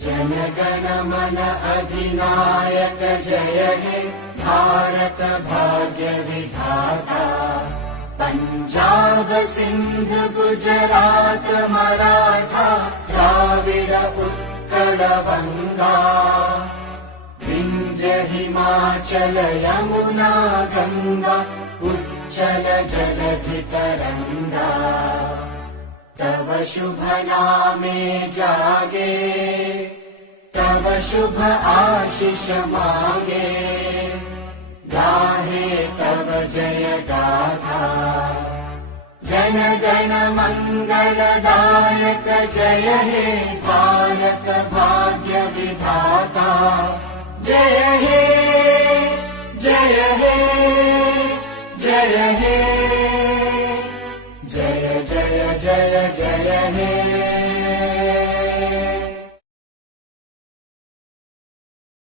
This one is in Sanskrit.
जनगण मन अधिनायक जय हे भारत भाग्य विधाता। पंजाब सिंध गुजरात मराठा द्राविड उत्कल बंगा। विंध्य हिमाचल यमुना गंगा उच्चल जलधि तरंगा। तव शुभ नामे जागे तव शुभ आशीष मांगे। गाहे तव जय गाथा जनगण मंगलदायक जय हे भारत भाग्य